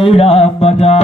बीड़ा बजा।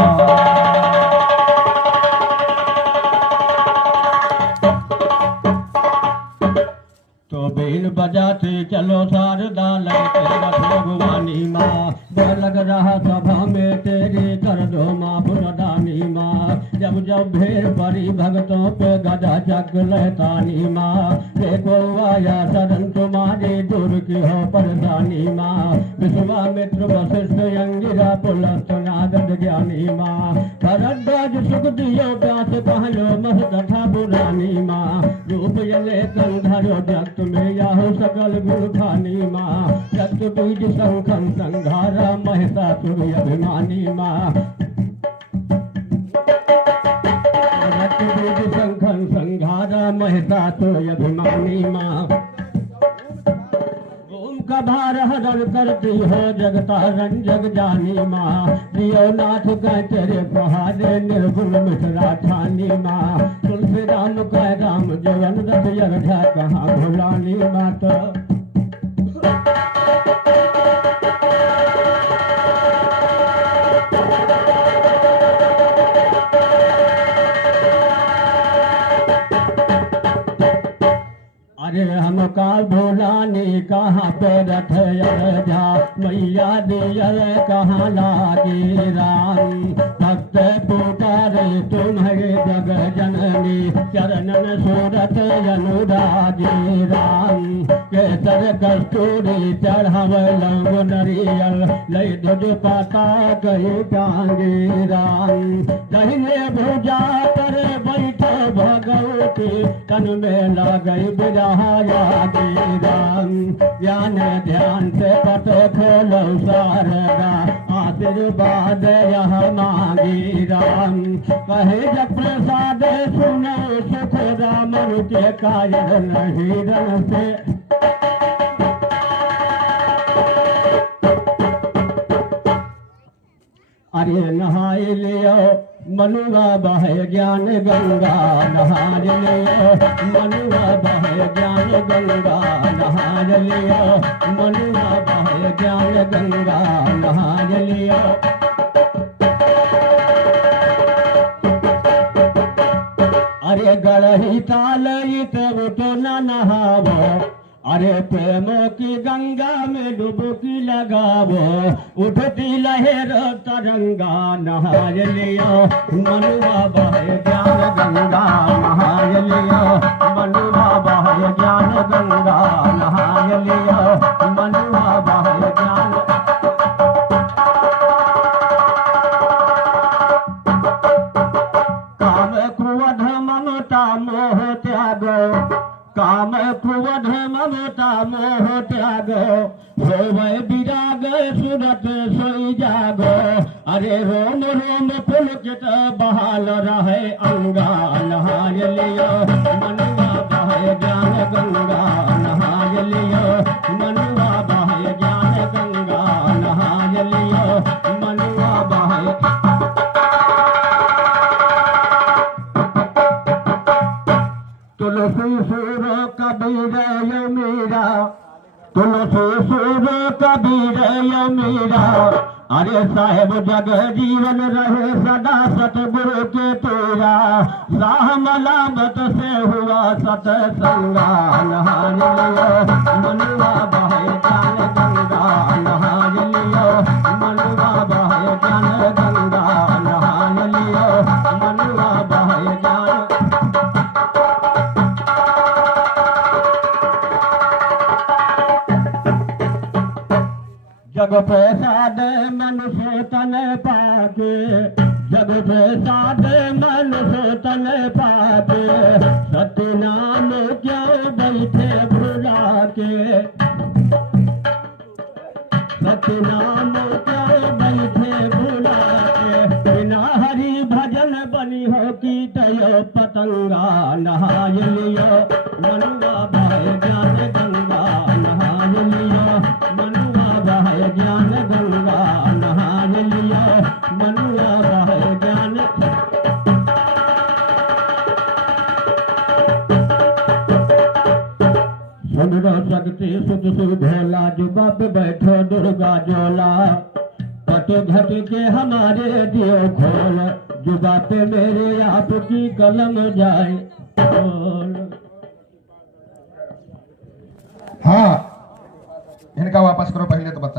तो बीन बजाते चलो शारदा लगे भगवानी माँ, लग रहा सभा में तेरी कर दो माँ पुरदानी माँ। जब जब भेड़ पड़ी भक्तों पे गदा चक लहतानी माँ, देखो आया शरण तुम्हारी दूर की हो परेशानी माँ। विश्वामित्र वशिष्ठ अंगिरा पुलस्त नारद ज्ञानी माँ, भरद्वाज सुखदेव व्यास कहलो मह कथा पुरानी माँ। रूप यले कंधरो जगत में याहो सकल गुण खानी माँ, रक्त बीज शंखन संघारा महिषासुर अभिमानी माँ। रक्त बीज शंखन संघारा महिषासुर अभिमानी माँ। ओम का भार हरण करती हो जगतारण जग जानी माँ। दियो नाथ का तेरे पहाड़े निर्गुण मिश्रा ठानी माँ। तुलसी राम का राम जवन रथ यरझा कहाँ भुलानी मात। अरे हमका भोलानी कहाँ पे रथ यरझा, मैया दियल कहाँ लागी राम। भक्त पुकारे तुम्हारे जग जननी, चरणन सूरत अनुरागी राम। केसर कस्तूरी चढ़ाव लंग नरियल, लई दुज पाता कही टांगी राम। दहिने भुजा पर बैठो भगवती, तन में लगई बिरहाया राम। ज्ञान ध्यान से पट खोलो शारदा, आशीर्वाद यह मांगी राम। कहे जब प्रसाद सुनो सुख राम के कायर नहीं रन से। अरे नहाय लियो मनुआ बहे ज्ञान गंगा, नहाय लियो मनुआ बहे ज्ञान गंगा। नहाय लियो मनुआ बहे ज्ञान गंगा, नहाय लियो। अरे गढ़ही ताल तो न नहावो, अरे प्रेम की गंगा में डुबकी लगावो। उठती लहर तरंगा, नहाय लियो मनुआ बहे ज्ञान गंगा। नहाय लियो मनुआ बहे ज्ञान गंगा, नहाय लियो मनुआ बहे ज्ञान। काम क्रोध ममता मोह त्यागो, काम क्रोध ममता मोह त्यागो। होवै विराग सुरत सोई जागो, अरे रोम रोम पुलकित बहाल रहे अंगा। नहाय लियो मनुआ बहे ज्ञान गंगा, नहाय लियो मनुआ बहे ज्ञान गंगा। नहाय लियो मनुआ बहे। तुलसी सुर कबीर मीरा, तुलसी सुर कबीर मीरा। अरे साहेब जग जीवन रहे सदा सतगुरु के तेरा, राह मलामत से हुआ सतसंगा। नहाय लियो मनुआ बहे ज्ञान गंगा, नहाय लियो मनुआ बहे ज्ञान गंगा। नहाय लियो मनुआ बहे ज्ञान। जग प्रसाद मनुष्य तन पाके, जग प्रसाद मनुष्य तन पाके। सत्य नाम क्यों बैठे भुला के, सत्य नाम क्यों बैठे भुला के। बिना हरि भजन बनी हो की तयो पतंगा। नहाय लियो मनुआ बहे ज्ञान गंगा, नहाय लियो मनुआ बहे ज्ञान गंगा। नहाय लियो मनुआ बहे ज्ञान। सुन शक्ति सुख सुख भोला, जुबा पे बैठो दुर्गा जोला। घट घट के हमारे दियो खोल, जुबा पे मेरे आपकी कलम जाए खोल। हाँ, इनका वापस करो, पहले तो बता।